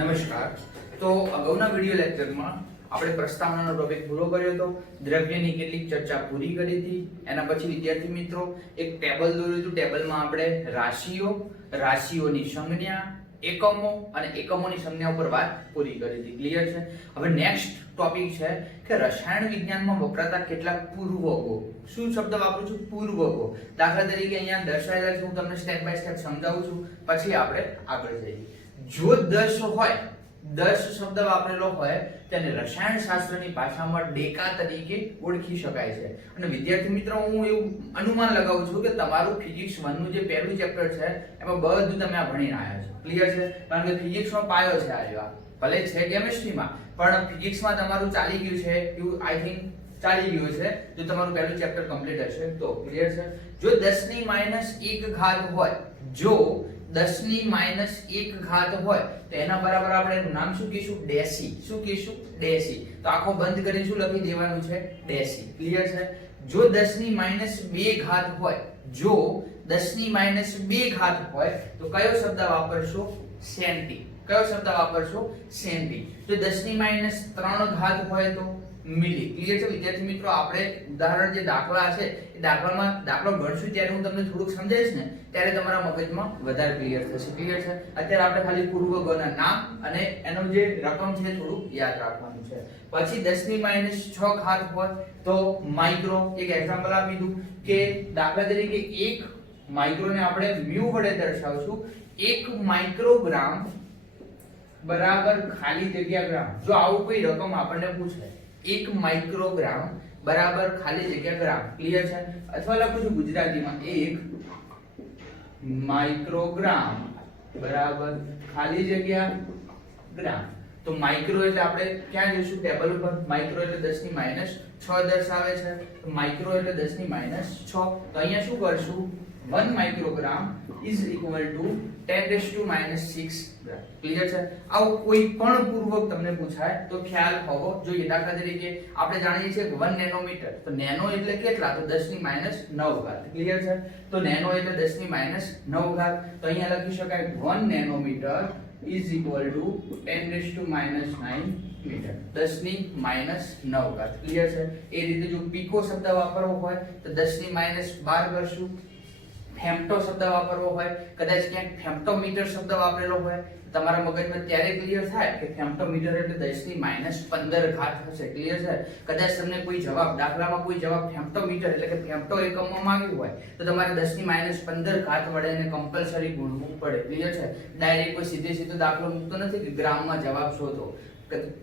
નમસ્કાર. તો અગાઉના વિડિયો લેક્ચરમાં આપણે પ્રસ્તાવનાનો ટોપિક પૂરો કર્યો હતો, દ્રવ્યની કેટલીક ચર્ચા પૂરી કરી હતી. એના પછી વિદ્યાર્થી મિત્રો એક ટેબલ દોર્યું હતું. ટેબલમાં આપણે રાશિઓ, રાશિઓની સંજ્ઞા, એકમો અને એકમોની સંજ્ઞા ઉપર વાત પૂરી કરી હતી. ક્લિયર છે? હવે નેક્સ્ટ ટોપિક છે કે રસાયણ વિજ્ઞાનમાં વપરાતા કેટલાક પૂર્વકો. શું શબ્દ વાપરું છું? પૂર્વકો. દાખલા તરીકે અહીંયા દર્શાવેલા છે, હું તમને સ્ટેપ બાય સ્ટેપ સમજાવું છું, પછી આપણે આગળ જઈએ. જો 10 હોય, 10 શબ્દ વાપરેલો હોય તેને રસાયણ શાસ્ત્રની ભાષામાં ડેકા તરીકે ઓળખી શકાય છે. અને વિદ્યાર્થી મિત્રો, હું એવું અનુમાન લગાવું છું કે તમારું ફિઝિક્સ 1 નું જે પહેલું ચેપ્ટર છે એમાં બધું તમે આ ભણીને આવ્યા છો. ક્લિયર છે? કારણ કે ફિઝિક્સનો પાયો છે આ. ભલે છે કેમિસ્ટ્રીમાં, પણ ફિઝિક્સમાં તમારું ચાલી ગયું છે એવું આઈ થિંક ચાલી ગયું છે. જો તમારું પહેલું ચેપ્ટર કમ્પ્લીટ હશે તો. ક્લિયર છે? જો 10 ની -1 ઘાત હોય, જો 10 ની -1 ઘાત હોય તો એના બરાબર આપણે એનું નામ શું કહીશું? ડેસી. શું કહીશું? ડેસી. તો આખો બંધ કરીને શું લખી દેવાનું છે? ડેસી. ક્લિયર છે? જો 10 ની -2 ઘાત હોય, જો 10 ની -2 ઘાત હોય તો કયો શબ્દ વાપરશો? સેન્ટી. કયો શબ્દ વાપરશો? સેન્ટી. જો 10 ની -3 ઘાત હોય તો મિલી. ક્લિયર છે વિદ્યાર્થી મિત્રો? આપણે ઉદાહરણ જે દાખલા છે એ દાખલામાં દાખલો ગણશું ત્યારે હું તમને થોડુંક સમજાવીશ ને ત્યારે તમારા મગજમાં વધારે ક્લિયર થશે. ક્લિયર છે? અત્યારે આપણે ખાલી પૂર્વગોના નામ અને એનો જે રકમ છે થોડુંક યાદ રાખવાનું છે. પછી 10 ની -6 ઘાત હોય તો માઇક્રો. એક એક્ઝામ્પલ આપી દઉં કે દાખલા તરીકે 1 માઇક્રોને આપણે મ્યુ વડે દર્શાવશું. 1 માઇક્રોગ્રામ બરાબર ખાલી જગ્યા ગ્રામ. જો આવું કોઈ રકમ આપણને પૂછે, 1 માઇક્રોગ્રામ બરાબર ખાલી જગ્યા ગ્રામ. ક્લિયર છે? અથવા લખું છું ગુજરાતીમાં 1 માઇક્રોગ્રામ બરાબર ખાલી જગ્યા ગ્રામ. તો માઇક્રો એટલે આપણે ક્યાં જઈશું? ટેબલ ઉપર. માઇક્રો એટલે 10 ની -6 દર્શાવે છે. તો માઇક્રો એટલે 10 ની -6. તો અહીંયા શું કરશું? 1 microgram is equal to 10⁻⁻6 gram. Clear છે? આવું કોઈ પણ પૂર્વક તમને પૂછાય તો ખ્યાલ હોવો જોઈએ. દાખલા તરીકે આપણે જાણીએ છીએ કે 1 નેનોમીટર. તો નેનો એટલે કેટલા? તો 10 ની -9 ઘાત. ક્લિયર છે? તો નેનો એટલે 10 ની -9 ઘાત. તો અહીંયા લખી શકાય 1 nanometre is equal to 10⁻⁹ metre. 10 ની -9 ઘાત. ક્લિયર છે? એ રીતે જો પીકો શબ્દ વાપરવો હોય તો 10 ની -12 કરશું. ફેમ્ટો શબ્દ વાપરવો હોય, કદાચ ક્યાંક ફેમ્ટોમીટર શબ્દ વાપરેલો હોય, તમારા મગજમાં ત્યારે ક્લિયર થાય કે ફેમ્ટોમીટર એટલે 10 ની -15 ઘાત હશે. ક્લિયર છે? કદાચ તમને કોઈ જવાબ દાખલામાં કોઈ જવાબ ફેમ્ટોમીટર એટલે કે ફેમ્ટો એકમમાં માંગ્યું હોય તો તમારે 10 ની -15 ઘાત વડે એને કમ્પલસરી ગુણવું પડે. ક્લિયર છે? ડાયરેક્ટ કોઈ સીધો દાખલો મૂકતો નથી કે ગ્રામમાં જવાબ શોધો.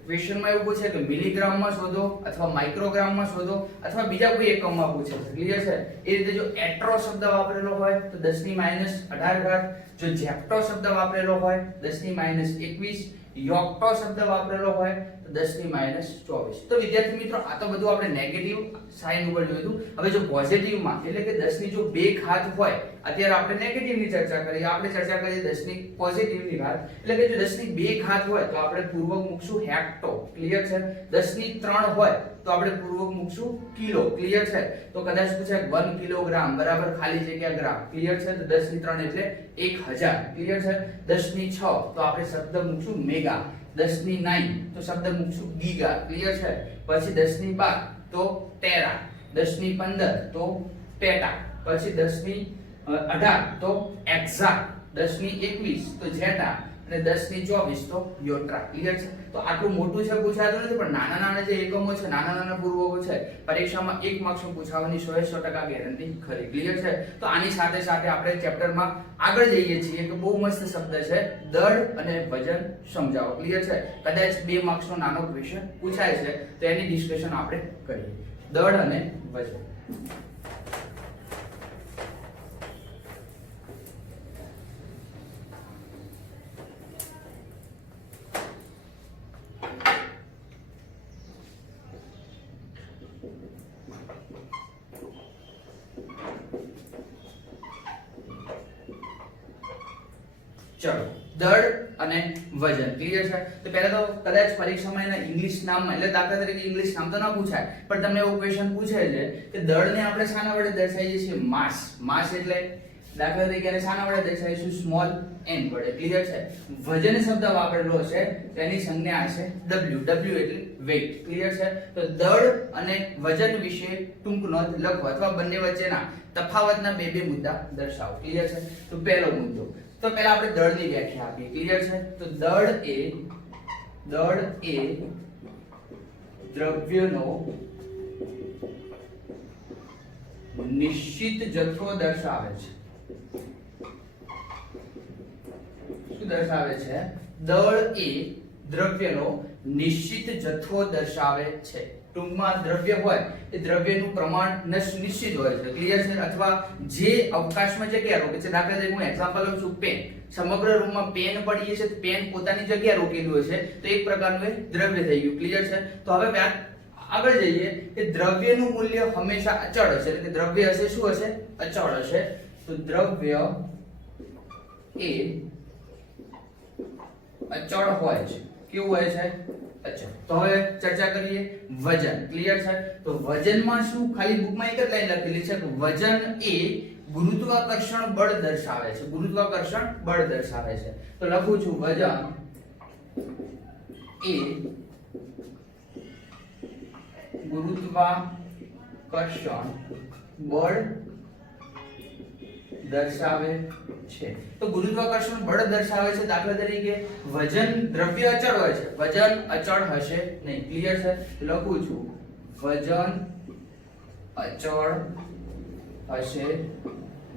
ક્વેશ્ચનમાં એવું પૂછે કે મિલીગ્રામમાં શોધો અથવા માઇક્રોગ્રામમાં શોધો અથવા બીજા કોઈ એકમમાં પૂછે છે. ક્લિયર છે? એ રીતે જો એટ્રો શબ્દ વાપરેલો હોય તો 10 ની -18 ઘાત. જો ઝેપ્ટો શબ્દ વાપરેલો હોય 10 ની -21. યોક્ટો શબ્દ વાપરેલો હોય તો 10 ની -24. તો વિદ્યાર્થી મિત્રો, આ તો બધું આપણે નેગેટિવ સાઇન ઉપર જોયું. હવે જો પોઝિટિવમાં એટલે કે 10 ની જો 2 ઘાત હોય, અત્યારે આપણે નેગેટિવની ચર્ચા કરી, આપણે ચર્ચા કરી 10 ની પોઝિટિવની ઘાત. એટલે કે જો 10 ની 2 ઘાત હોય તો આપણે પૂર્વક મૂકશું હેક્ટો. ક્લિયર છે? 10 ની 3 હોય તો આપણે પૂર્વક મૂકશું કિલો. ક્લિયર છે? તો કદાચ પૂછે 1 કિલોગ્રામ બરાબર ખાલી જગ્યા ગ્રામ. ક્લિયર છે? તો 10 ની 3 એટલે 1000. ક્લિયર છે? 10 ની 6 તો આપણે શબ્દ મૂકશું મેગા. 10 ની 9 તો શબ્દ મૂકશું ગીગા. ક્લિયર છે? પછી 10 ની 12 તો ટેરા. 10 ની 15 તો ટેટા. પછી 10 ની 18 તો એક્ઝા. 10 ની 21 તો જેટા. અને 10 ની 24 તો યોટ્રા. ક્લિયર છે? તો આટલું મોટું છે પૂછાતું નથી, પણ નાના નાના જે એકમો છે, નાના નાના પૂર્વકો છે, પરીક્ષામાં 1 માર્ક્સમાં પૂછાવાની 100% ગેરંટી ખરી. ક્લિયર છે? તો આની સાથે સાથે આપણે ચેપ્ટરમાં આગળ જઈએ છીએ કે બહુ મસ્ત શબ્દ છે દળ અને વજન સમજાવો. ક્લિયર છે? કદાચ 2 માર્ક્સનો નાનો ક્વેશ્ચન પૂછાય છે તો એની ડિસ્કશન આપણે કરીએ. દળ અને વજન. ચલો, દળ અને વજન. ક્લિયર છે? તો પહેલા તો કદાચ પરીક્ષામાં એના ઇંગ્લિશ નામમાં, એટલે દાખલા તરીકે ઇંગ્લિશ નામ તો ના પૂછાય, પણ તમને એવો ક્વેશ્ચન પૂછે છે કે દળને આપણે શાના વડે દર્શાવીએ છીએ? માસ. માસ એટલે દાખલા તરીકે એને શાના વડે દર્શાવીશું? સ્મોલ n વડે. ક્લિયર છે? વજન શબ્દ વાપરેલો છે તેની સંજ્ઞા છે w. w એટલે વેઇટ. ક્લિયર છે? તો દળ અને વજન વિશે ટૂંક નોંધ લખો અથવા બંને વચ્ચેના તફાવતના બે મુદ્દા દર્શાવો. ક્લિયર છે? તો પહેલો મુદ્દો, તો પહેલા આપણે દળની વ્યાખ્યા આપીએ. ક્લિયર છે? તો દળ એ દ્રવ્યનો નિશ્ચિત જથ્થો દર્શાવે છે. શું દર્શાવે છે? દળ એ દ્રવ્યનો નિશ્ચિત જથ્થો દર્શાવે છે. ટૂંકમાં દ્રવ્ય હોય એ દ્રવ્યનું પ્રમાણ નિશ્ચિત હોય છે. ક્લિયર છે? અથવા જે અવકાશમાં જગ્યા રોકે છે. દાખલા તરીકે હું એક્ઝામ્પલ લઉં છું, પેન. સમગ્ર રૂમમાં પેન પડી છે, પેન પોતાની જગ્યા રોકેલું હોય છે, તો એક પ્રકારનું એ દ્રવ્ય થઈ ગયું. ક્લિયર છે? તો હવે આગળ જઈએ કે દ્રવ્યનું મૂલ્ય હંમેશા અચળ હશે. એટલે કે દ્રવ્ય હશે શું હશે? અચળ હશે. તો દ્રવ્ય એ અચળ હોય છે. કેવું હોય છે? અચળ. તો હવે ચર્ચા કરીએ વજન. ક્લિયર છે? તો વજનમાં શું, ખાલી બુકમાં એક જ લાઈન લખેલી છે કે વજન એ ગુરુત્વાકર્ષણ બળ દર્શાવે છે. ગુરુત્વાકર્ષણ બળ દર્શાવે છે. તો લખું છું વજન એ ગુરુત્વાકર્ષણ બળ દર્શાવે છે. તો ગુરુત્વાકર્ષણ બળ દર્શાવે છે. દાખલા તરીકે વજન, દ્રવ્ય અચળ હોય છે, વજન અચળ હશે નહીં. ક્લિયર છે? લખું છું વજન અચળ હશે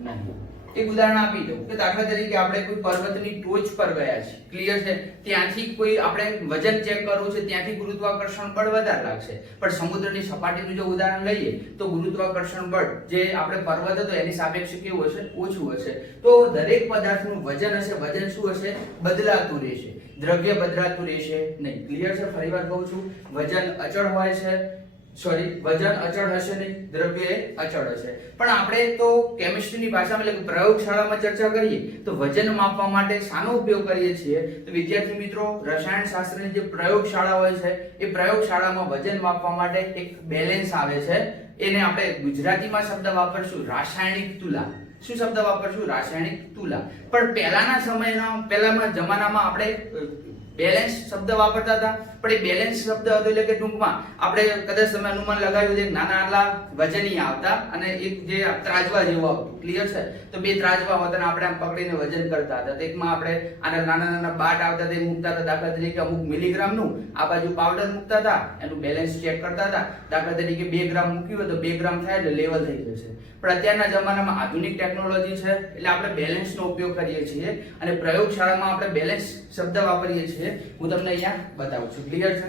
નહીં. એક ઉદાહરણ આપી દઉં કે દાખલા તરીકે આપણે કોઈ પર્વતની ટોચ પર ગયા છે. ક્લિયર છે? ત્યાંથી કોઈ આપણે વજન ચેક કરવું છે, ત્યાંથી ગુરુત્વાકર્ષણ બળ વધારે લાગશે. પણ સમુદ્રની સપાટીનું જો ઉદાહરણ લઈએ તો ગુરુત્વાકર્ષણ બળ જે આપણે પર્વત હતો એની સાપેક્ષે કેવું હશે? ઓછું હશે. તો દરેક પદાર્થનું વજન હશે, વજન શું હશે? બદલાતું રહેશે. દ્રવ્ય બદલાતું રહેશે નહીં. ક્લિયર છે? ફરીવાર કહું છું, વજન અચળ હોય છે, વજન અચળ હશે નહીં, દ્રવ્ય અચળ હશે. પણ આપણે તો કેમિસ્ટ્રીની ભાષામાં એટલે પ્રયોગશાળામાં ચર્ચા કરીએ તો વજન માપવા માટે શાનો ઉપયોગ કરીએ છીએ? તો વિદ્યાર્થી મિત્રો, રસાયણશાસ્ત્રની જે પ્રયોગશાળા હોય છે એ પ્રયોગશાળામાં વજન માપવા માટે એક બેલેન્સ આવે છે. એને આપણે ગુજરાતીમાં શબ્દ વાપરશું રાસાયણિક તુલા. શું શબ્દ વાપરશું? રાસાયણિક તુલા. પણ પહેલાના જમાનામાં આપણે બેલેન્સ શબ્દ વાપરતા હતા. પણ એ બેલેન્સ શબ્દ હતો એટલે કે ટૂંકમાં આપણે કદાચ તમે અનુમાન લગાવ્યું છે નાના નાના વજની આવતા અને એક જે ત્રાજવા જેવું આવતું. ક્લિયર છે? તો બે ત્રાજવા હોતા અને આપણે આમ પકડીને વજન કરતા હતા. તો એકમાં આપણે આના નાના નાના બાટ આવતા તે મૂકતા હતા. દાખલા તરીકે અમુક મિલીગ્રામનું આ બાજુ પાવડર મૂકતા હતા, એનું બેલેન્સ ચેક કરતા હતા. દાખલા તરીકે 2 ગ્રામ મૂક્યું હોય તો 2 ગ્રામ થાય એટલે લેવલ થઈ જશે. પણ અત્યારના જમાનામાં આધુનિક ટેકનોલોજી છે એટલે આપણે બેલેન્સનો ઉપયોગ કરીએ છીએ અને પ્રયોગશાળામાં આપણે બેલેન્સ શબ્દ વાપરીએ છીએ. હું તમને અહીંયા બતાવું છું. ક્લિયર છે?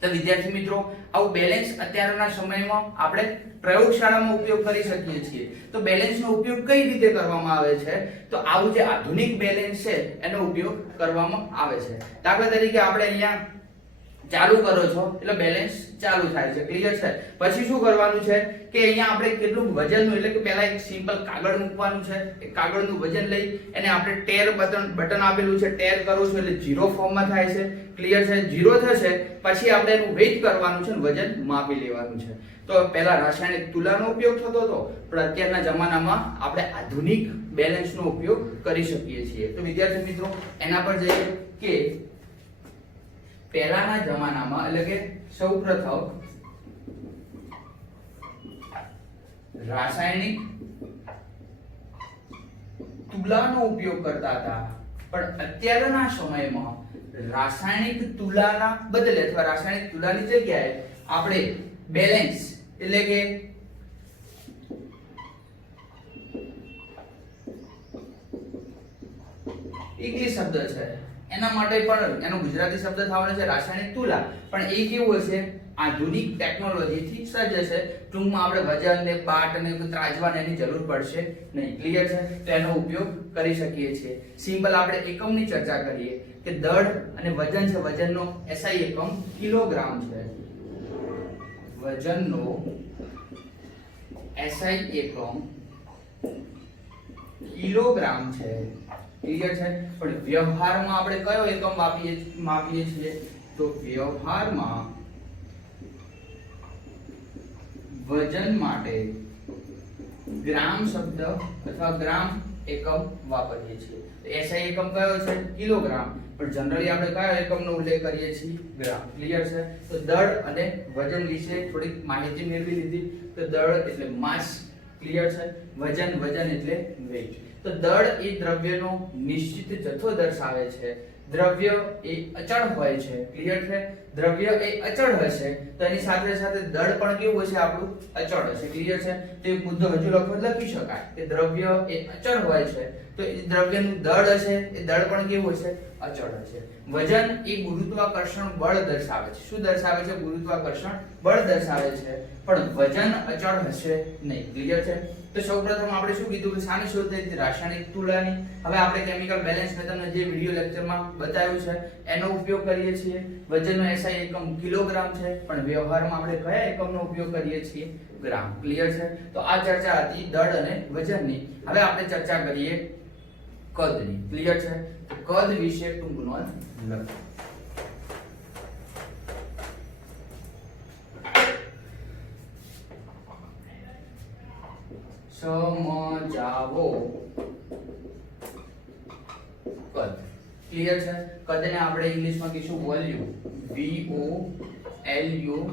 તો વિદ્યાર્થી મિત્રો, આવું બેલેન્સ અત્યારના સમયમાં આપણે પ્રયોગશાળામાં ઉપયોગ કરી શકીએ છીએ. તો બેલેન્સનો ઉપયોગ કઈ રીતે કરવામાં આવે છે? તો આવું જે આધુનિક બેલેન્સ છે એનો ઉપયોગ કરવામાં આવે છે. દાખલા તરીકે આપણે અહીંયા ચાલુ કરો છો એટલે બેલેન્સ ચાલુ થાય છે. ક્લિયર છે? પછી શું કરવાનું છે કે અહીંયા આપણે કેટલું વજનનું, એટલે કે પહેલા એક સિમ્પલ કાગળ મૂકવાનું છે. એ કાગળનું વજન લઈ એને આપણે ટેર બટન આપેલું છે, ટેર કરો છો એટલે 0 ફોર્મમાં થાય છે. ક્લિયર છે? 0 થશે પછી આપણે એનું વેઇટ કરવાનું છે, વજન માપી લેવાનું છે. તો પહેલા રાસાયણિક તુલાનો ઉપયોગ થતો હતો, પણ અત્યારના જમાનામાં આપણે આધુનિક બેલેન્સનો ઉપયોગ કરી શકીએ છીએ. તો વિદ્યાર્થી મિત્રો, એના પર જઈએ કે પહેલાના જમાનામાં એટલે કે સૌપ્રથમ રાસાયણિક તુલાનો ઉપયોગ કરતા હતા. પણ અત્યારના સમયમાં રાસાયણિક તુલાના બદલે અથવા રાસાયણિક તુલાની જગ્યાએ આપણે બેલેન્સ એટલે કે ઇંગ્લિશ શબ્દ છે એના માટે પણ એનો ગુજરાતી શબ્દ થવાનો છે રાસાયણિક તુલા. પણ એ કેવું હશે? આધુનિક ટેકનોલોજીથી સજ્જ છે. ટૂંકમાં આપણે વજન ને બાટ ને ત્રાજવા ને એની જરૂર પડશે નહીં. ક્લિયર છે? તો એનો ઉપયોગ કરી શકીએ છીએ. સિમ્પલ આપણે એકમની ચર્ચા કરીએ કે દળ અને વજન છે, વજનનો એસઆઈ એકમ કિલોગ્રામ છે. વજનનો એસઆઈ એકમ કિલોગ્રામ છે. ક્લિયર છે? પણ વ્યવહારમાં આપણે કયો એકમ માપીએ છીએ? તો વ્યવહારમાં વજન માટે ગ્રામ શબ્દ અથવા ગ્રામ એકમ વાપરીએ છીએ. તો SI એકમ કયો છે? કિલોગ્રામ. પણ જનરલી આપણે કયા એકમનો ઉલ્લેખ કરીએ છીએ? ગ્રામ. ક્લિયર છે? તો દળ અને વજન વિશે થોડીક માહિતી મેળવી લીધી. તો દળ એટલે માસ. ક્લિયર છે? વજન એટલે વેઇટ. તો દળ એ દ્રવ્યનો નિશ્ચિત જથ્થો દર્શાવે છે. દ્રવ્ય એ અચળ હોય છે. ક્લિયર છે? દ્રવ્ય એ અચળ હશે તો એની સાથે સાથે દળ પણ કેવું હશે? આપણું અચળ હશે. ક્લિયર છે? તો એક મુદ્દો હજુ લખી શકાય કે દ્રવ્ય એ અચળ હોય છે તો એ દ્રવ્યનું દળ હશે, એ દળ પણ કેવું હશે? અચળ હશે. વજન એ ગુરુત્વાકર્ષણ બળ દર્શાવે છે. શું દર્શાવે છે? ગુરુત્વાકર્ષણ બળ દર્શાવે છે, પણ વજન અચળ હશે નહીં. ક્લિયર છે? તો સૌપ્રથમ આપણે શું કીધું કે શાની શોધ થઈ? રાસાયણિક તુલનાની. હવે આપણે કેમિકલ બેલેન્સ મેં તમને જે વિડિયો લેક્ચરમાં બતાવ્યું છે એનો ઉપયોગ કરીએ છીએ. વજનનો SI એકમ કિલોગ્રામ છે, પણ વ્યવહારમાં આપણે કયા એકમનો ઉપયોગ કરીએ છીએ? ગ્રામ. ક્લિયર છે? તો આ ચર્ચા હતી દળ અને વજનની. હવે આપણે ચર્ચા કરીએ કદની. ક્લિયર છે? તો કદ વિશે ટૂંક નોંધ લખો. સમજાવો કદ. ક્લિયર છે? કદને આપણે ઇંગ્લિશમાં કહીશું વોલ્યુમ. VOLUM.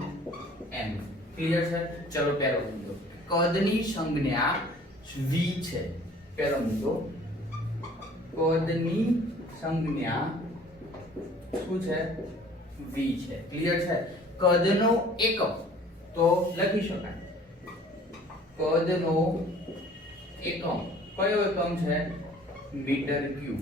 ક્લિયર છે? ચલો પહેલો મુદ્દો, કદની સંજ્ઞા v છે. પહેલો મુદ્દો, કદની સંજ્ઞા શું છે? v છે. ક્લિયર છે? કદનો એકમ તો લખી શકાય કદનો એકમ કયો એકમ છે? Metre cube.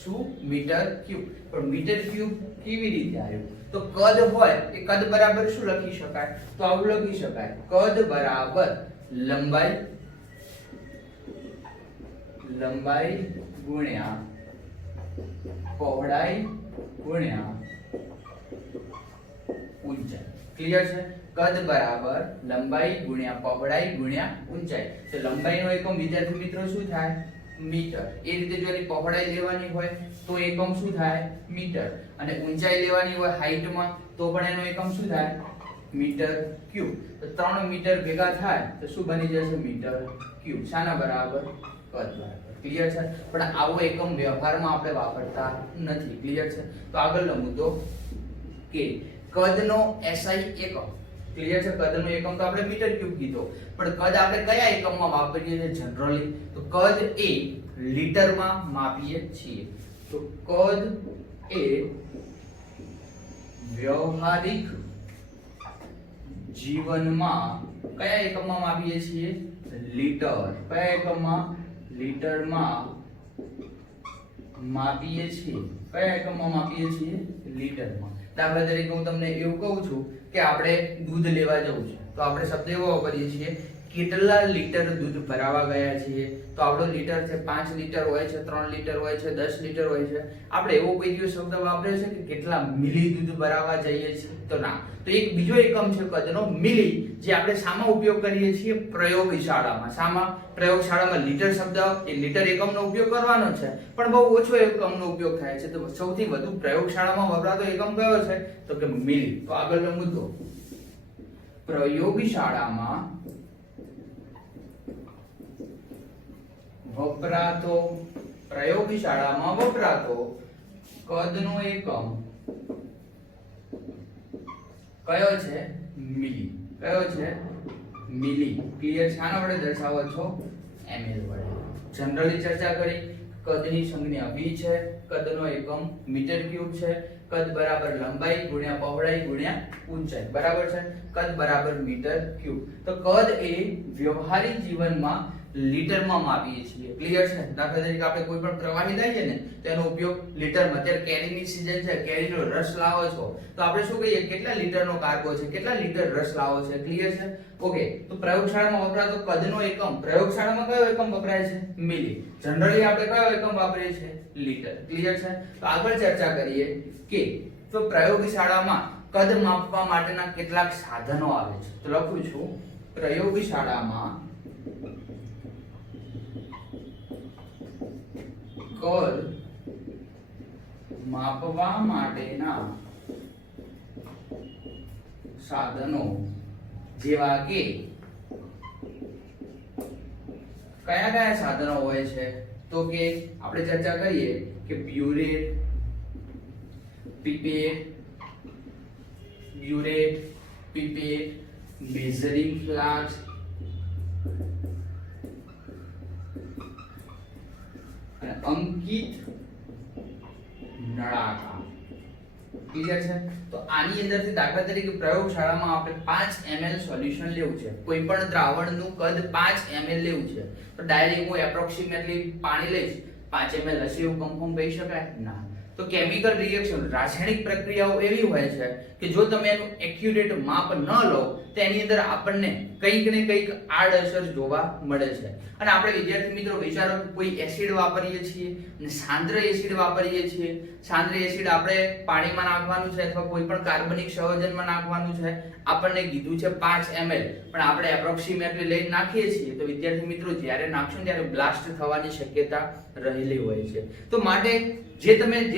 શું? Metre cube. પણ મીટર ક્યુબ કેવી રીતે આવ્યું? તો કદ હોય એ કદ બરાબર શું લખી શકાય? તો આવું લખી શકાય, કદ બરાબર લંબાઈ ગુણ્યા પહોળાઈ ગુણ્યા ઊંચાઈ. ક્લિયર છે? કદ બરાબર લંબાઈ ગુણ્યા પહોળાઈ ગુણ્યા ઊંચાઈ. તો લંબાઈનો એકમ વિદ્યાર્થી મિત્રો શું થાય? મીટર. એ રીતે જો એની પહોળાઈ લેવાની હોય તો એકમ શું થાય? મીટર. અને ઊંચાઈ લેવાની હોય હાઈટમાં તો પણ એનો એકમ શું થાય? Metre cube. તો 3 મીટર ભેગા થાય તો શું બની જશે? Metre cube. શાના બરાબર? કદ બરાબર. ક્લિયર છે? પણ આવો એકમ વ્યવહારમાં આપણે વાપરતા નથી. ક્લિયર છે? તો આગળનો મુદ્દો કે કદનો SI એકમ. ક્લિયર છે? કદનો એકમ તો આપણે મીટર ક્યુબ કીધો, પણ કદ આપણે કયા એકમમાં વાપરીએ છીએ જનરલી? તો કદ એ લીટરમાં માપીએ છીએ. તો કદ એ વ્યવહારિક જીવનમાં કયા એકમમાં માપીએ છીએ? લીટર. કયા એકમમાં? લીટરમાં માપીએ છીએ. કયા એકમમાં માપીએ છીએ? લીટરમાં. દાખલા તરીકે હું તમને એવું કહું છું કે આપણે દૂધ લેવા જવું છે તો આપણે શબ્દ એવો વાપરીએ છીએ, કેટલા લીટર દૂધ ભરાવા ગયા છીએ? તો આપણો લીટર છે 5 લીટર હોય છે, 3 લીટર હોય છે, 10 લીટર હોય છે. આપણે એવો કોઈ દિવસ શબ્દ વાપર્યો છે કે કેટલા મિલી દૂધ ભરાવા જઈએ છીએ? તો ના. તો એક બીજો એકમ છે કદનો મિલી, જે આપણે શામાં ઉપયોગ કરીએ છીએ? પ્રયોગશાળામાં. શામાં? પ્રયોગશાળામાં લીટર શબ્દ એ લીટર એકમનો ઉપયોગ કરવાનો છે, પણ બહુ ઓછો એકમનો ઉપયોગ થાય છે. તો સૌથી વધુ પ્રયોગશાળામાં વપરાતો એકમ કયો છે? તો કે મિલી. તો આગળનો મુદ્દો, પ્રયોગશાળામાં વપરાતો કદનો એકમ કયો છે? મિલી. કયો છે? મિલી. ક્લિયર? શાના વડે દર્શાવો છો? ml વડે. જનરલી ચર્ચા કરી, કદની સંજ્ઞા v છે, કદનો એકમ મીટર ક્યુબ છે, કદ બરાબર લંબાઈ ગુણ્યા પહોળાઈ ગુણ્યા ઊંચાઈ. બરાબર છે? કદ બરાબર મીટર ક્યુબ. તો કદ એ વ્યવહારિક જીવનમાં લીટરમાં માપીએ છીએ. ક્લિયર છે? દાખલા તરીકે આપણે કોઈ પણ પ્રવાહી લઈએ ને તો એનો ઉપયોગ લીટરમાં. અત્યારે કેરીની સીઝન છે, કેરીનો રસ લાવો છો તો આપણે શું કહીએ? કેટલા લીટરનો કાર્ગો છે, કેટલા લીટર રસ લાવો છે? ક્લિયર છે? ઓકે. તો પ્રયોગશાળામાં વપરાતો કદનો એકમ, પ્રયોગશાળામાં કયો એકમ વપરાય છે? મિલી. જનરલી આપણે કયો એકમ વાપરીએ છીએ? લીટર. ક્લિયર છે? તો આગળ ચર્ચા કરીએ કે તો પ્રયોગશાળામાં કદ માપવા માટેના કેટલાક સાધનો આવે છે. તો લખું છું, પ્રયોગશાળામાં કદ માપવા માટેના સાધનો જેવા કે કયા કયા સાધનો હોય છે તો કે આપણે ચર્ચા કરીએ કે બ્યુરેટ, પીપેટ, મેઝરિંગ ફ્લાસ્ક અને અંકિત નળાકાર. ક્લિયર છે? તો આની અંદરથી દાખલા તરીકે પ્રયોગશાળામાં આપણે 5 ml સોલ્યુશન લેવું છે, કોઈ પણ દ્રાવણનું કદ 5 ml લેવું છે, તો ડાયરેક્ટ હું એપ્રોક્સિમેટલી પાણી લઈશ 5 ml હશે એવું કન્ફર્મ કહી શકાય ના. તો કેમિકલ રિએક્શન, રાસાયણિક પ્રક્રિયાઓ એવી હોય છે કે જો તમે એનું એક્યુરેટ માપ ન લો તો એની અંદર આપણને કંઈક ને કંઈક આડઅસર જોવા મળે છે. અને આપણે વિદ્યાર્થી મિત્રો વિચારો કે કોઈ એસિડ વાપરીએ છીએ અને સાંદ્ર એસિડ વાપરીએ છીએ. સાંદ્ર એસિડ આપણે પાણીમાં નાખવાનું છે અથવા કોઈ પણ કાર્બનિક સંયોજનમાં નાખવાનું છે, આપણને કીધું છે 5 ml, પણ આપણે એપ્રોક્સિમેટલી લઈને નાખીએ છીએ તો વિદ્યાર્થી મિત્રો જ્યારે નાખશું ત્યારે બ્લાસ્ટ થવાની શક્યતા રહેલી હોય છે. તો માટે જે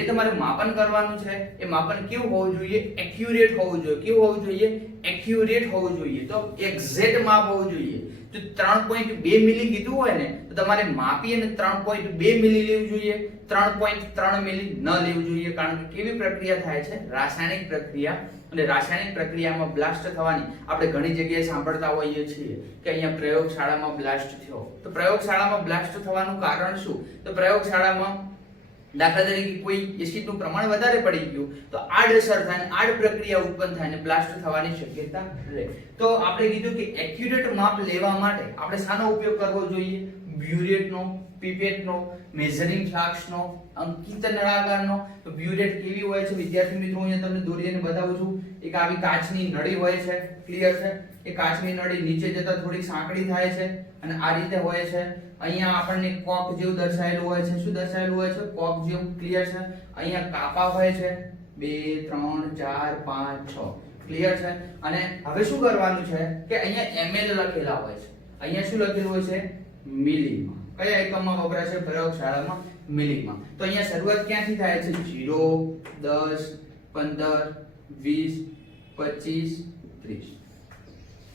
તમારે માપન કરવાનું છે એ માપન કેવું હોવું જોઈએ? એક્યુરેટ હોવું જોઈએ. કેવું હોવું જોઈએ? એક્યુરેટ હોવું જોઈએ. તો એક્ઝેક્ટ માપ હોવું જોઈએ. જો 3.2 મિલી કીધું હોય ને તો તમારે માપી અને 3.2 મિલી લેવું જોઈએ, 3.3 મિલી ન લેવું જોઈએ. કારણ કે કેવી પ્રક્રિયા થાય છે? રાસાયણિક પ્રક્રિયા. અને રાસાયણિક પ્રક્રિયામાં બ્લાસ્ટ થવાની આપણે ઘણી જગ્યાએ સાંભળતા હોઈએ છીએ કે અહીંયા પ્રયોગશાળામાં બ્લાસ્ટ થયો. તો પ્રયોગશાળામાં બ્લાસ્ટ થવાનું કારણ શું? તો પ્રયોગશાળામાં દાખલા તરીકે કોઈ એસિડનું પ્રમાણ વધારે પડી ગયું તો આડઅસર થાય, આડ પ્રક્રિયા ઉત્પન્ન થાય અને બ્લાસ્ટ થવાની શક્યતા રહે. તો આપણે કીધું કે એક્યુરેટ માપ લેવા માટે આપણે શાનો ઉપયોગ કરવો જોઈએ? બ્યુરેટનો, પીપેટનો, મેઝરિંગ ફ્લાસ્કનો, અંકિત નળાકારનો. તો બ્યુરેટ કેવી હોય છે વિદ્યાર્થી મિત્રો? અહીંયા તમને દોરીને બતાવું છું. એક આવી કાચની નળી હોય છે. ક્લિયર છે? એ કાચની નળી નીચે જતા થોડી સાંકડી થાય છે અને આ રીતે હોય છે. અહીંયા આપણને કોક જેવું દર્શાવેલું હોય છે. શું દર્શાવેલું હોય છે? કોક જેવું. ક્લિયર છે? અહીંયા કાપા હોય છે 2 3 4 5 6. ક્લિયર છે? અને હવે શું કરવાનું છે કે અહીંયા ml લખેલા હોય છે. અહીંયા શું લખેલું હોય છે? મિલીમાં. કયા એકમમાં વપરાય છે? પ્રયોગશાળામાં મિલીમાં. તો અહીંયા શરૂઆત ક્યાંથી થાય છે? 0 10 15 20 25 30.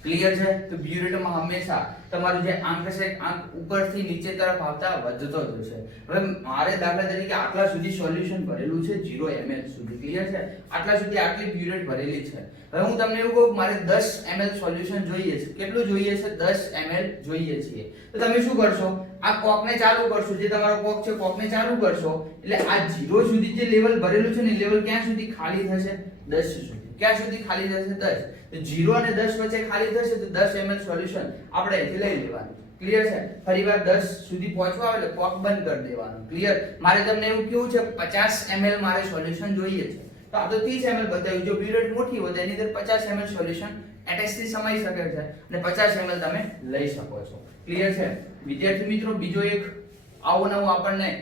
ક્લિયર છે? તો બ્યુરેટમાં હંમેશા તમારું જે આંક છે આંક ઉપરથી નીચે તરફ આવતા વધતો જ છે. હવે મારે દાખલા તરીકે આટલા સુધી સોલ્યુશન ભરેલું છે 0 ml સુધી. ક્લિયર છે? આટલા સુધી આટલી બ્યુરેટ ભરેલી છે. હવે હું તમને એવું કહું મારે 10 ml સોલ્યુશન જોઈએ છે. કેટલું જોઈએ છે? 10 ml જોઈએ છે. તો તમે શું કરશો? આ કોકને ચાલુ કરશો, જે તમારો કોક છે કોકને ચાલુ કરશો એટલે આ 0 સુધી જે લેવલ ભરેલું છે ને લેવલ ક્યાં સુધી ખાલી થશે? 10 સુધી. ક્યાં સુધી ખાલી થશે? 10. તો 0 અને 10 વચ્ચે ખાલી થશે તો 10 ml સોલ્યુશન આપણે અહીંથી લઈ લેવાનું. ક્લિયર છે? ફરીવાર 10 સુધી પહોંચવા આવે એટલે કોક બંધ કરી દેવાનું. ક્લિયર? મારે તમને એવું કેવું છે 50 ml મારે સોલ્યુશન જોઈએ છે. તો આ તો 30 ml બતાવ્યું. જો બ્યુરેટ મોટી હોય તો એની અંદર 50 ml સોલ્યુશન એટેચથી સમાઈ શકે છે અને 50 ml તમે લઈ શકો છો. ક્લિયર છે? વિદ્યાર્થી મિત્રો બીજો એક આવો નવો આપણને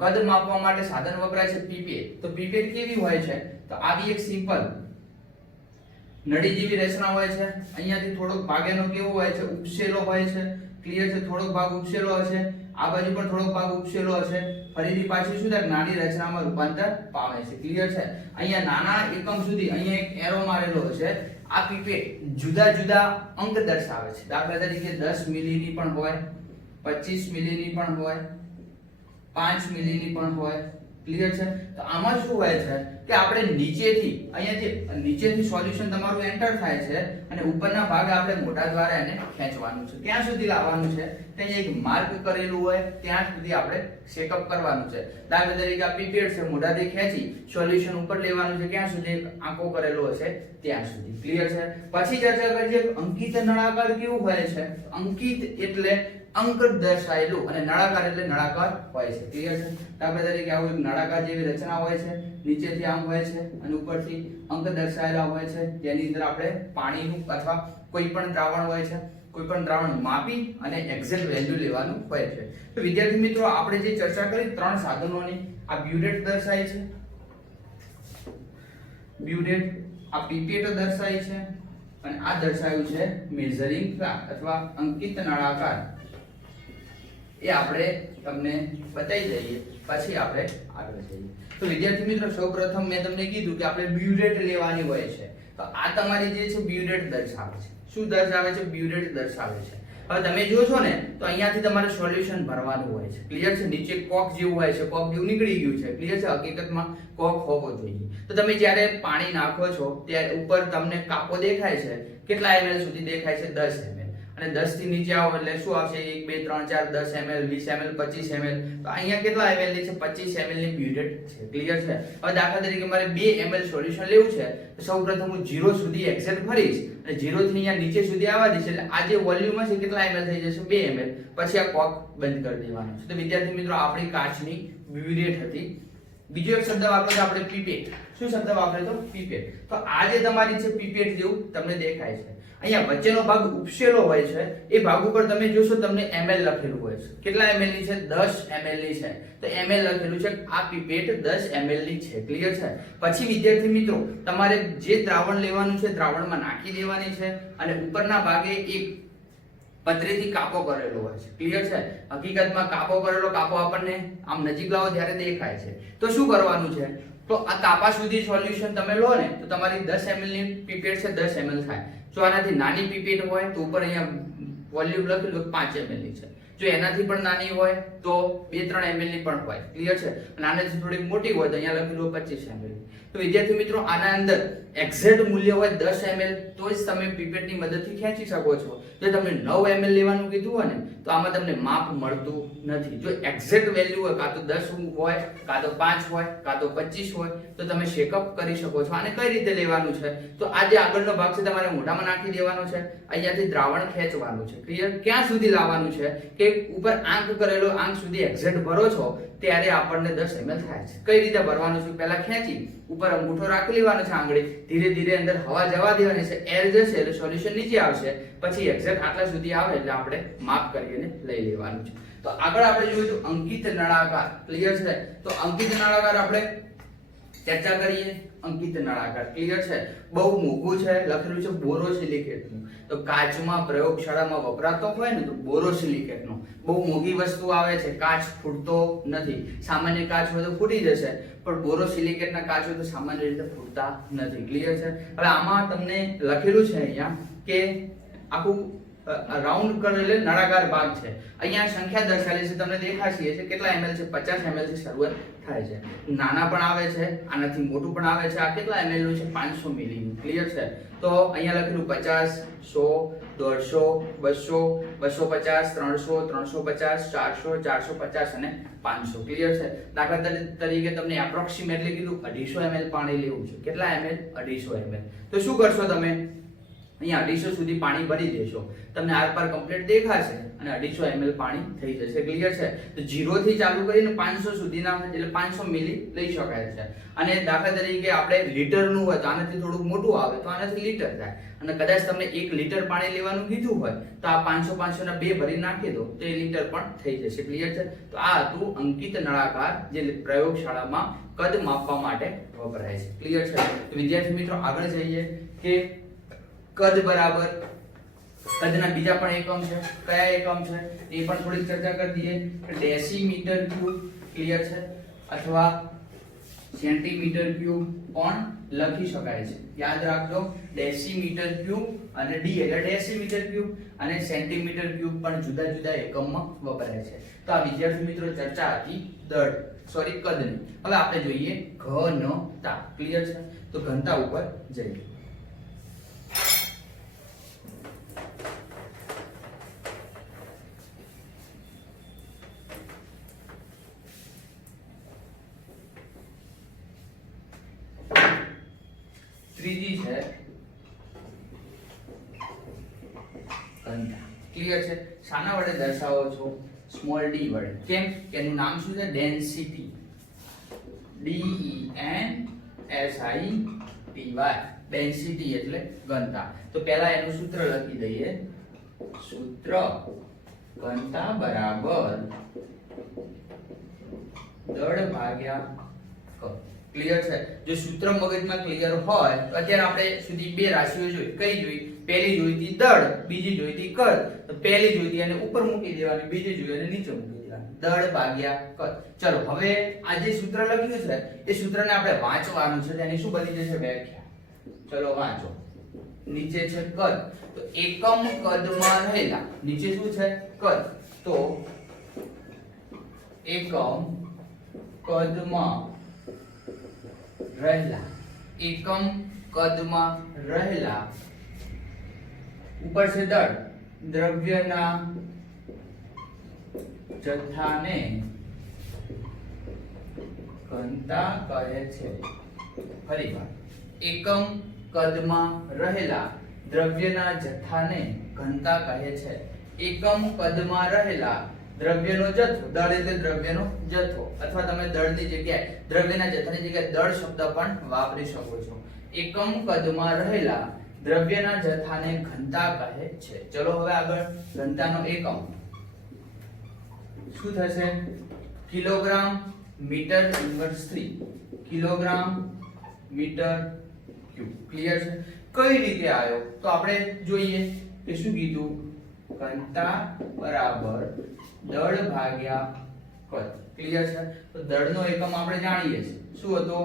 કદ માપવા માટે સાધન વપરાય છે પીપેટ. તો પીપેટ કેવી હોય છે? તો આવી એક સિમ્પલ નળી જેવી રચના હોય છે. અહીંયાથી થોડોક ભાગ એનો કેવો હોય છે? ઉપસેલો હોય છે. ક્લિયર છે? થોડોક ભાગ ઉપસેલો હશે, આ બાજુ પણ થોડોક ભાગ ઉપસેલો હશે. ફરીથી પાછી શું થાય? નાની રચનામાં રૂપાંતર પામે છે. ક્લિયર છે? અહીંયા નાના એકમ સુધી અહીંયા એક એરો મારેલો હશે. આ પીપેટ જુદા જુદા અંક દર્શાવે છે. દાખલા તરીકે 10 મિલીની પણ હોય, 25 મિલીની પણ હોય, 5 મિલીની પણ હોય. ક્લિયર છે? તો આમાં શું હોય છે કે આપણે નીચેથી અહીંયાથી નીચેથી સોલ્યુશન તમારું એન્ટર થાય છે અને ઉપરના ભાગે આપણે મોટા દ્વારા એને ખેંચવાનું છે. ક્યાં સુધી લાવવાનું છે? ત્યાં એક માર્ક કરેલું હોય ત્યાં સુધી આપણે શેકઅપ કરવાનું છે. દાખલા તરીકે આ પીપેટ છે, મોઢાથી ખેંચી સોલ્યુશન ઉપર લેવાનું છે. ક્યાં સુધી? આંકો કરેલો હશે ત્યાં સુધી. ક્લિયર છે? પછી ચર્ચા કરીએ અંકિત નળાકાર કેવું હોય છે. અંકિત એટલે અંક દર્શાવેલું અને નળાકાર એટલે નળાકાર હોય છે. ક્લિયર છે? દાખલા તરીકે આવું એક નળાકાર જેવી રચના હોય છે, નીચેથી આમ હોય છે અને ઉપરથી અંક દર્શાવેલા હોય છે જેની અંદર આપણે પાણીનું અથવા કોઈ પણ દ્રાવણ હોય છે, કોઈ પણ દ્રાવણ માપી અને એક્ઝેક્ટ વેલ્યુ લેવાનું હોય છે. તો વિદ્યાર્થી મિત્રો આપણે જે ચર્ચા કરી ત્રણ સાધનોની, આ બ્યુરેટ દર્શાય છે, બ્યુરેટ, આ પીપેટ દર્શાય છે અને આ દર્શાવ્યું છે મેઝરિંગ ફ્લાસ્ક અથવા અંકિત નળાકાર. એ આપણે તમને બતાવી દઈએ પછી આપણે આગળ જઈએ. તો વિદ્યાર્થી મિત્રો સૌપ્રથમ મેં તમને કીધું કે આપણે બ્યુરેટ લેવાની હોય છે. તો આ તમારી જે છે બ્યુરેટ દર્શાવે છે. શું દર્શાવે છે? બ્યુરેટ દર્શાવે છે. હવે તમે જોશો ને તો અહીંયાથી તમારે સોલ્યુશન ભરવાનું હોય છે, ક્લિયર છે. નીચે કોક જેવું હોય છે, કોક જેવું નીકળી ગયું છે, ક્લિયર છે. હકીકતમાં કોક હોવો જોઈએ. તો તમે જ્યારે પાણી નાખો છો ત્યારે ઉપર તમને કાપો દેખાય છે, કેટલા ml સુધી દેખાય છે? 10 ml. અને 10 થી નીચે આવો એટલે શું આવશે? 1 2 3 4 10 ml, 20 ml, 25 ml. તો અહીંયા કેટલા ml ની છે? 25 ml ની બ્યુટેટ છે, ક્લિયર છે. હવે દાખલા તરીકે મારે 2 ml સોલ્યુશન લેવું છે તો સૌપ્રથમ હું 0 સુધી એક્ઝેક્ટ ભરીશ અને 0 થી અહીંયા નીચે સુધી આવવા દઈશ એટલે આ જે વોલ્યુમ હશે કેટલા ml થઈ જશે? 2 ml. પછી આ કોક બંધ કરી દેવાનો છે. તો વિદ્યાર્થી મિત્રો આપણી કાચની બ્યુટેટ હતી. બીજો એક શબ્દ વાપર્યો છે આપણે પીપેટ. શું શબ્દ વાપર્યો તો? પીપેટ. તો આ જે તમારી છે પીપેટ જેવું તમને દેખાય છે. અહીંયા વચ્ચેનો ભાગ ઉપસેલો હોય છે, એ ભાગ ઉપર તમે જોશો તમને ml લખેલું હોય છે. કેટલા ml ની છે? 10 ml ની છે. તો ml લખેલું છે, આ પીપેટ 10 ml ની છે, ક્લિયર છે. પછી વિદ્યાર્થી મિત્રો તમારે જે દ્રાવણ લેવાનું છે દ્રાવણમાં નાખી દેવાની છે અને ઉપરના ભાગે એક પતરીથી કાપો કરેલો હોય છે, ક્લિયર છે. હકીકતમાં કાપો કરેલો કાપો આપણને આમ નજીક લાવો ત્યારે દેખાય છે. તો શું કરવાનું છે? તો આ કાપા સુધી સોલ્યુશન તમે લો ને તો તમારી 10 ml ની પીપેટ છે 10 ml થાય. જો આનાથી નાની પીપેટ હોય તો ઉપર અહીંયા વોલ્યુમ લખેલું 5 ml ની છે. જો એનાથી પણ નાની હોય તો 2-3 ml ની પણ હોય, ક્લિયર છે. અને આનાથી થોડી મોટી હોય તો અહીંયા લખેલું 25 ml. તો વિદ્યાર્થી મિત્રો આના અંદર એક્ઝેક્ટ મૂલ્ય હોય 10 ml તો જ તમે પીપેટની મદદથી ખેંચી શકો છો. જો તમને 9 ml લેવાનું કીધું હોય ને તો આમાં તમને માપ મળતું નથી. જો એક્ઝેક્ટ વેલ્યુ હોય કાં તો 10 હોય, કાં તો 5 હોય, કાં તો 25 હોય તો તમે શેકઅપ કરી શકો છો. આને કઈ રીતે લેવાનું છે? તો આ જે આગળનો ભાગ છે તમારે મોઢામાં નાખી દેવાનો છે, અહીંયાથી દ્રાવણ ખેંચવાનું છે, ક્લિયર. ક્યાં સુધી લાવવાનું છે કે ઉપર આંક કરેલો આંક સુધી એક્ઝેક્ટ ભરો છો ત્યારે આપણને 10 ml થાય છે. કઈ રીતે ભરવાનું છે? પહેલા ખેંચી ઉપર અંગૂઠો રાખી લેવાનો છે, આંગળી ધીરે ધીરે અંદર હવા જવા દેવાની છે, એર જશે એટલે સોલ્યુશન નીચે આવશે. પછી એક્ઝેક્ટ આટલા સુધી આવે એટલે આપણે માપ કરીને લઈ લેવાનું છે. તો આગળ આપણે જોયું તો અંકિત નળાકાર, ક્લિયર છે. તો અંકિત નળાકાર આપણે ચર્ચા કરીએ. અંકિત નળાકાર, ક્લિયર છે. બહુ મોંઘું છે, લખેલું છે બોરોસિલિકેટનું. તો કાચમાં પ્રયોગશાળામાં વપરાતો હોય ને તો બોરોસિલિકેટનો બહુ મોંઘી વસ્તુ આવે છે. કાચ ફૂટતો નથી. સામાન્ય કાચ હોય તો ફૂટી જશે પણ બોરોસિલિકેટના કાચ હોય તો સામાન્ય રીતે ફૂટતા નથી, ક્લિયર છે. હવે આમાં તમને લખેલું છે અહીંયા કે આખું રાઉન્ડ કરેલ નળાકાર ભાગ છે. અહીંયા સંખ્યા દર્શાવેલી છે, તમને દેખાશે છે કેટલા ml છે? 50 ml થી શરૂઆત થાય છે. નાના પણ આવે છે, આનાથી મોટું પણ આવે છે. આ કેટલા ml નું છે? 500 ml નું, ક્લિયર છે. તો અહીંયા લખેલું 50, 100, 150, 250, 300, 350, 400, 450 અને 500, ક્લિયર છે. દાખલા તરીકે તમને એપ્રોક્સિમેટલી કીધું 250 ml પાણી લેવું છે. કેટલા ml? 250 ml. તો શું કરશો તમે? અહીંયા 250 સુધી પાણી ભરી દેશો, તમને આરપાર કમ્પ્લીટ દેખાશે અને 250 ml પાણી થઈ જશે, ક્લિયર છે. તો 0 થી ચાલુ કરીને 500 સુધીના એટલે 500 મિલી લઈ શકાય છે. અને દાખલા તરીકે આપણે લીટરનું હોય તો આનાથી થોડું મોટું આવે તો આનાથી લીટર થાય. અને કદાચ તમને 1 લીટર પાણી લેવાનું કીધું હોય તો આ 500 ના 2 ભરી નાખી દો તો એ લીટર પણ થઈ જશે, ક્લિયર છે. તો આ હતું અંકિત નળાકાર જે પ્રયોગશાળામાં કદ માપવા માટે વપરાય છે, ક્લિયર છે. તો વિદ્યાર્થી મિત્રો આગળ જઈએ કે કદ બરાબર કદના બીજા પણ એકમ છે. કયા એકમ છે એ પણ થોડી ચર્ચા કરી દઈએ. ડેસીમીટર ક્યુબ, ક્લિયર છે, અથવા સેન્ટીમીટર ક્યુબ પણ લખી શકાય છે. યાદ રાખજો ડેસીમીટર ક્યુબ અને ડી એટલે ડેસીમીટર ક્યુબ અને સેન્ટીમીટર ક્યુબ પણ જુદા જુદા એકમમાં વપરાય છે. તો આ વિદ્યાર્થી મિત્રો ચર્ચા હતી કદની. હવે આપણે જોઈએ ઘનતા, ક્લિયર છે. તો ઘનતા ઉપર જઈએ. ત્રીજી છે ઘનતા, ક્લિયર છે. શાના વડે દર્શાવો છો? સ્મોલ ડી વડે. કેમ કે એનું નામ શું છે? ડેન્સિટી. DENSITY, ડેન્સિટી એટલે ઘનતા. તો પહેલા એનું સૂત્ર લખી દઈએ. સૂત્ર ઘનતા બરાબર દળ ભાગ્યા ક, ક્લિયર છે. જો સૂત્ર મગજમાં ક્લિયર હોય તો અત્યારે આપણે સુધી બે રાશિઓ જોઈ. કઈ જોઈ? પહેલી જોઈતી દળ, બીજી જોઈતી કદ. તો પહેલી જોઈતી અને ઉપર મૂકી દેવાની, બીજી જોઈ અને નીચે મૂકી દેવાની. દળ ભાગ્યા કદ. ચલો હવે આ જે સૂત્ર લખ્યું છે એ સૂત્રને આપણે વાંચવાનું છે. તેની શું બની જશે? વ્યાખ્યા. ચલો વાંચો. નીચે છે કદ, તો એકમ કદમાં રહેલા, નીચે શું છે કદ, તો એકમ કદમાં રહેલા, એકમ કદમાં રહેલા, ઉપર છે દળ, દ્રવ્યના જથ્થાને ઘનતા કહે છે. ફરીવાર, એકમ કદમાં રહેલા દ્રવ્યના જથ્થાને ઘનતા કહે છે. એકમ કદમાં રહેલા દ્રવ્યનો જથ્થો, દળ એટલે દ્રવ્યનો જથ્થો, અથવા તમે દળની જગ્યાએ દ્રવ્યના જથ્થાની જગ્યાએ દળ શબ્દ પણ વાપરી શકો છો. એકમ કદમાં રહેલા દ્રવ્યના જથ્થાને ઘનતા કહે છે. ચલો હવે આગળ, ઘનતાનો એકમ શું થશે? Kilogram metre inverse 3, kilogram metre cube. Clear છે? કઈ રીતે આવ્યો તો આપણે જોઈએ કે શું કીધું, ઘનતા બરાબર દળ ભાગ્યા કદ. ક્લિયર છે? તો દળનો એકમ આપણે જાણીએ છીએ, શું હતો?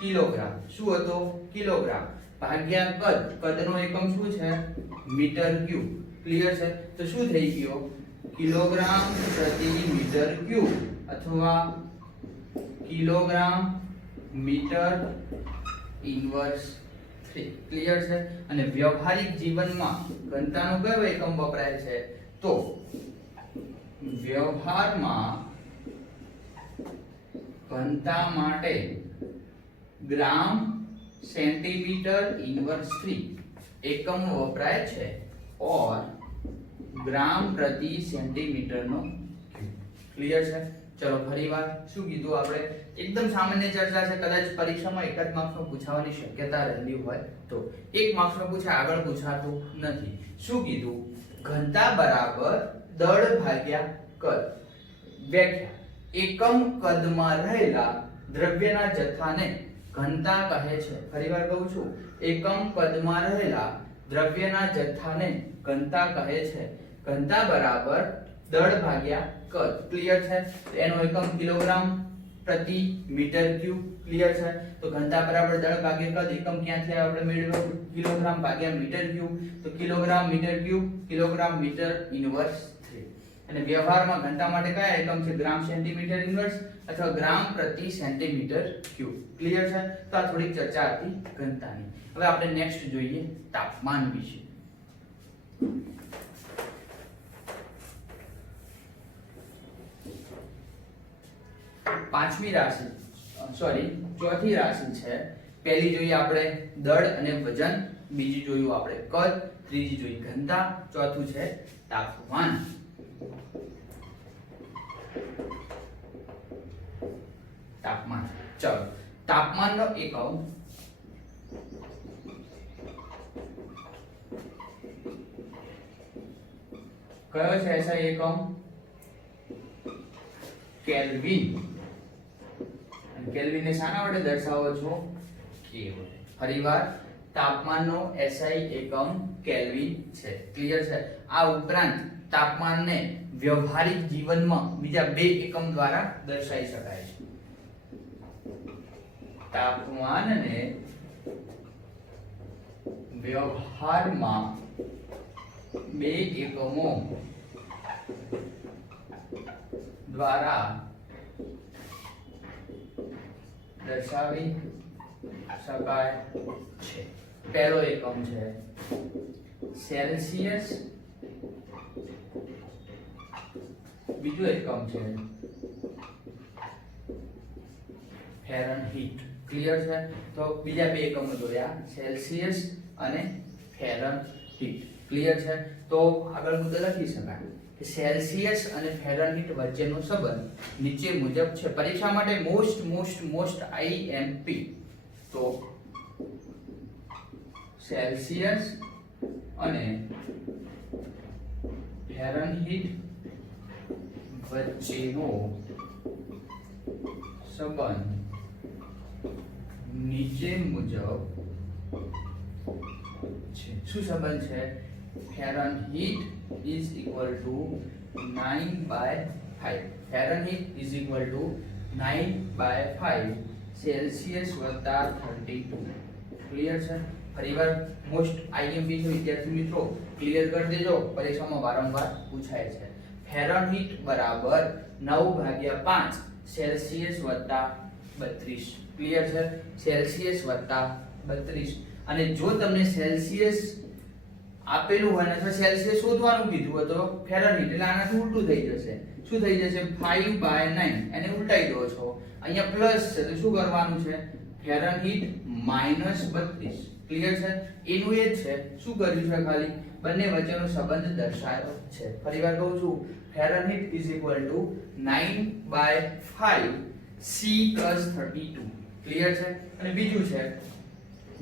કિલોગ્રામ. શું હતો? કિલોગ્રામ. ભાગ્યા કદ, કદનો એકમ શું છે? Metre cube. ક્લિયર છે? તો શું થઈ ગયો? કિલોગ્રામ પ્રતિ મીટર ક્યુબ અથવા કિલોગ્રામ મીટર ઇન્વર્સ 3. ક્લિયર છે? અને વ્યવહારિક જીવનમાં ઘનતાનો કયો એકમ વપરાય છે? તો વ્યવહારમાં ઘનતા માટે ગ્રામ સેન્ટીમીટર ઇન્વર્સ 3 એકમ વપરાય છે, और ગ્રામ પ્રતિ સેન્ટીમીટર નો ક્યુબ. ક્લિયર છે? ચલો ફરીવાર શું કીધું આપણે? એકદમ સામાન્ય ચર્ચા છે, કદાચ પરીક્ષામાં એક જ માર્ક્સમાં પૂછાવાની શક્યતા રહેલી હોય તો. એક માર્ક્સમાં પૂછે, આગળ પૂછાતું નથી. શું કીધું? ઘનતા બરાબર દળ ભાગ્યા કદ. વ્યાખ્યા: એકમ કદમાં રહેલા દ્રવ્યના જથ્થાને ઘનતા કહે છે. ફરીવાર કહું છું, એકમ કદમાં રહેલા દ્રવ્યના જથ્થાને ઘનતા કહે છે. ઘનતા બરાબર દળ ભાગ્યા કદ. ક્લિયર છે? એનો એકમ કિલોગ્રામ પ્રતિ મીટર ક્યુબ. ક્લિયર છે? તો ઘનતા બરાબર દળ ભાગ્યા કદ, એકમ ક્યાંથી આપણે મેળવ્યો? કિલોગ્રામ ભાગ્યા મીટર ક્યુબ. તો kilogram metre cube, kilogram metre inverse 3. અને વ્યવહારમાં ઘનતા માટે કયા એકમ છે? ગ્રામ સેન્ટીમીટર ઇન્વર્સ અથવા ગ્રામ પ્રતિ સેન્ટીમીટર ક્યુબ. ક્લિયર છે? તો આ થોડી ચર્ચા હતી ઘનતાની. હવે આપણે નેક્સ્ટ જોઈએ તાપમાન વિશે. પાંચમી રાશિ, ચોથી રાશિ છે. પહેલી જોઈએ આપણે દળ અને વજન, બીજી જોયું આપણે કદ, ત્રીજી જોઈ ઘનતા, ચોથું છે તાપમાન. તાપમાન. ચલો, તાપમાનનો એકમ કયો છે? એસા એકમ કેલ્વિન. કેલ્વિન ને શાના વડે દર્શાવો છો? કે વડે. ફરીવાર, તાપમાનનો એસઆઈ એકમ કેલ્વિન છે. ક્લિયર છે? આ ઉપરાંત તાપમાનને વ્યવહારિક જીવનમાં બીજા બે એકમ દ્વારા દર્શાવી શકાય છે. તાપમાનને વ્યવહારમાં બે એકમો દ્વારા દર્શાવી શકાય છે. પહેલો એકમ છે સેલ્સિયસ, બીજો એકમ છે ફેરનહીટ. ક્લિયર છે? તો બીજા બે એકમો જોયા, સેલ્સિયસ અને ફેરનહીટ. ક્લિયર છે? તો આગળ મુદ્દો લખી શકાય કે સેલ્સિયસ અને ફેરનહીટ વચ્ચેનો સંબંધ નીચે મુજબ છે. પરીક્ષા માટે મોસ્ટ આઈએમપી. તો સેલ્સિયસ અને ફેરનહીટ વચ્ચેનો સંબંધ નીચે મુજબ છે. શું સંબંધ છે? Fahrenheit is equal to 9/5. Fahrenheit is equal to 9/5 Celsius વત્તા 32. ક્લિયર છે? ફરીવાર મોસ્ટ આઈએમપી છે વિદ્યાર્થી મિત્રો, ક્લિયર કરી દેજો, પરીક્ષામાં વારંવાર પૂછાય છે. ફેરનહીટ બરાબર 9/5 સેલ્સિયસ વત્તા 32. ક્લિયર છે? સેલ્સિયસ વત્તા 32. અને જો તમને સેલ્સિયસ આપેલું હોય ને અથવા સેલ્સિયસ શોધવાનું કીધું હોય તો ફેરનહીટ એટલે આનાથી ઉલટું થઈ જશે. શું થઈ જશે? 5/9. એને ઉલટાઈ દો છો. અહીંયા પ્લસ છે તો શું કરવાનું છે? ફેરનહીટ -32. ક્લિયર છે? એનું એ જ છે. શું કર્યું છે? ખાલી બંને વચ્ચેનો સંબંધ દર્શાવ્યો છે. ફરીવાર કહું છું, ફેરનહીટ = 9/5 C + 32. ક્લિયર છે? અને બીજું છે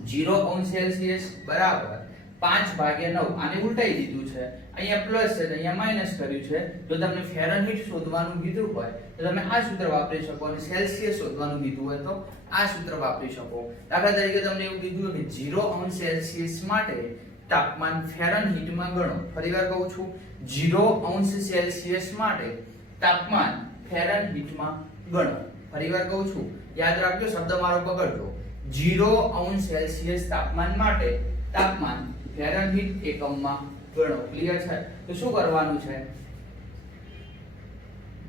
0° સેલ્સિયસ બરાબર 5/9. આને ઉલટાઈ દીધું છે. અહીંયા પ્લસ છે અહીંયા માઈનસ કર્યું છે. જો તમને ફેરનહીટ શોધવાનું કીધું હોય તો તમે આ સૂત્ર વાપરી શકો, અને સેલ્સિયસ શોધવાનું કીધું હોય તો આ સૂત્ર વાપરી શકો. દાખલા તરીકે તમને એવું કીધું કે 0° સેલ્સિયસ માટે તાપમાન ફેરનહીટમાં ગણો. ફરીવાર કહું છું, 0° સેલ્સિયસ માટે તાપમાન ફેરનહીટમાં ગણો. ફરીવાર કહું છું, યાદ રાખજો, શબ્દ મારો પકડજો. 0° સેલ્સિયસ તાપમાન માટે તાપમાન ફેરનહીટ એકમમાં ગણો. ક્લિયર છે? તો શું કરવાનું છે?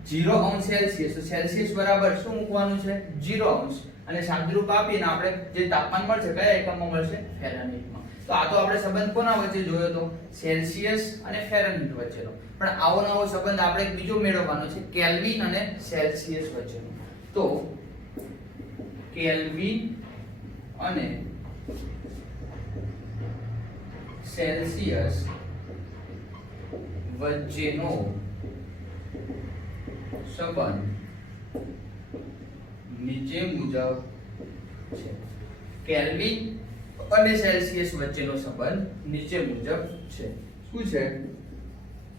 0° સેલ્સિયસ, તો સેલ્સિયસ બરાબર શું મૂકવાનું છે? 0°. અને સાદુરૂપ આપીને આપણે જે તાપમાન મળશે કયા એકમમાં મળશે? ફેરનહીટમાં. તો આ તો આપણે સંબંધ કોના વચ્ચે જોયો તો? સેલ્સિયસ અને ફેરનહીટ વચ્ચેનો. પણ આવો નવો સંબંધ આપણે એક બીજો મેળવવાનો છે, કેલ્વિન અને સેલ્સિયસ વચ્ચેનો. તો કેલ્વિન અને સેલ્સિયસ વચ્ચેનો સંબંધ નીચે મુજબ છે. કેલ્વિન અને સેલ્સિયસ વચ્ચેનો સંબંધ નીચે મુજબ છે. શું છે?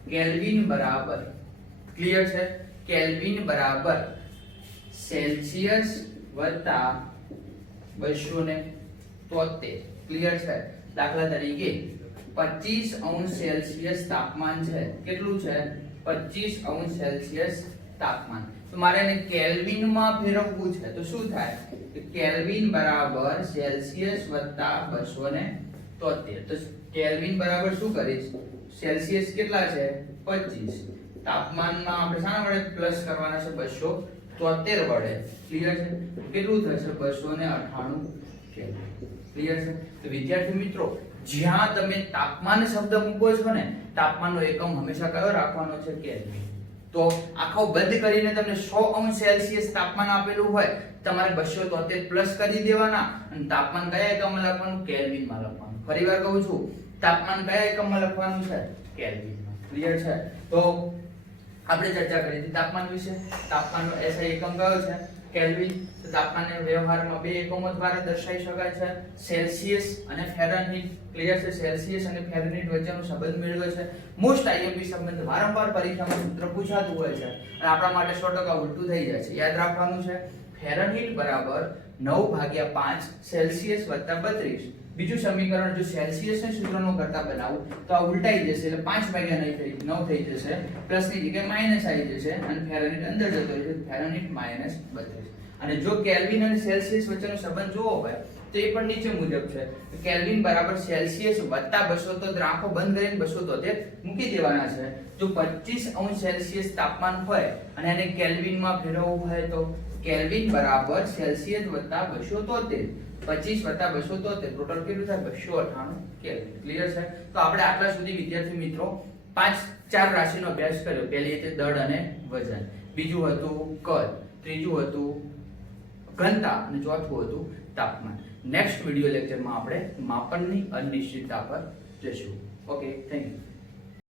કેલ્વિન બરાબર, ક્લિયર છે? કેલ્વિન બરાબર સેલ્સિયસ વત્તા 273. ક્લિયર છે? દાખલા તરીકે 25° સેલ્સિયસ તાપમાન છે. કેટલું છે? 25° સેલ્સિયસ તાપમાન. તો મારે એને કેલ્વિનમાં ફેરવવું છે. તો શું થાય? કેલ્વિન બરાબર સેલ્સિયસ વત્તા 273. તો કેલ્વિન બરાબર શું કરીશ? સેલ્સિયસ કેટલા છે? 25. તાપમાનમાં આપણે શાના વડે પ્લસ કરવાના છે? 273 વડે. ક્લિયર છે? કેટલું થશે? 298 કેલ્વિન. ક્લિયર છે? તો વિદ્યાર્થી મિત્રો, જ્યાં તમે તાપમાન શબ્દ મૂકો છો ને, તાપમાનનો એકમ હંમેશા કયો રાખવાનો છે? કેલ્વિન. તો આખો બંધ કરીને તમને 100° સેલ્સિયસ તાપમાન આપેલું હોય, તમારે 273 પ્લસ કરી દેવાના, અને તાપમાન કયા એકમમાં લખવાનું? કેલ્વિનમાં લખવાનું. ફરીવાર કહું છું, તાપમાન કયા એકમમાં લખવાનું છે? કેલ્વિનમાં. ક્લિયર છે? તો આપણે ચર્ચા કરી હતી તાપમાન વિશે. તાપમાનનો SI એકમ કયો છે? કેલ્વિન. તો તાપમાનને વ્યવહારમાં બે એકમો દ્વારા દર્શાવી શકાય છે, સેલ્સિયસ અને ફેરનહીટ. ક્લિયર છે? સેલ્સિયસ અને ફેરનહીટ વચ્ચેનો સંબંધ મેળવે છે. મોસ્ટ આઈએમપી સંબંધ વારંવાર પરીક્ષામાં સૂત્ર પૂછાતું હોય છે, અને આપણા માટે 100% ઉલટું થઈ જાય છે. યાદ રાખવાનું છે, ફેરનહીટ બરાબર 9/5 સેલ્સિયસ વત્તા 32. બીજું સમીકરણ જો સેલ્સિયસ ને સૂત્રનો કરતા બનાવું તો આ ઉલટાઈ જશે, એટલે 5/9 થઈ જશે, પ્લસ ની જગ્યાએ માઈનસ આવી જશે, અને ફેરનહીટ અંદર જતો રહેશે, ફેરનહીટ -32. અને જો કેલ્વિન અને સેલ્સિયસ વચ્ચેનો સંબંધ જોવો હોય તો એ પણ નીચે મુજબ છે. કેલ્વિન બરાબર સેલ્સિયસ વત્તા 273. આંખો બંધ કરીને 273 મૂકી દેવાના છે. જો 25° સેલ્સિયસ તાપમાન હોય અને એને કેલ્વિનમાં ફેરવવું હોય તો કેલ્વિન બરાબર સેલ્સિયસ વત્તા 273. 25 વત્તા 273 ટોટલ કેટલું થાય? 298 કેલ્વિન. ક્લિયર છે? તો આપણે આટલા સુધી વિદ્યાર્થી મિત્રો 4 રાશિનો અભ્યાસ કર્યો. પહેલી હતી દળ અને વજન, બીજું હતું કદ, ત્રીજું હતું ઘનતા, અને ચોથું હતું તાપમાન. નેક્સ્ટ વિડિયો લેક્ચરમાં આપણે માપનની અનિશ્ચિતતા પર જઈશું. Okay, thank you.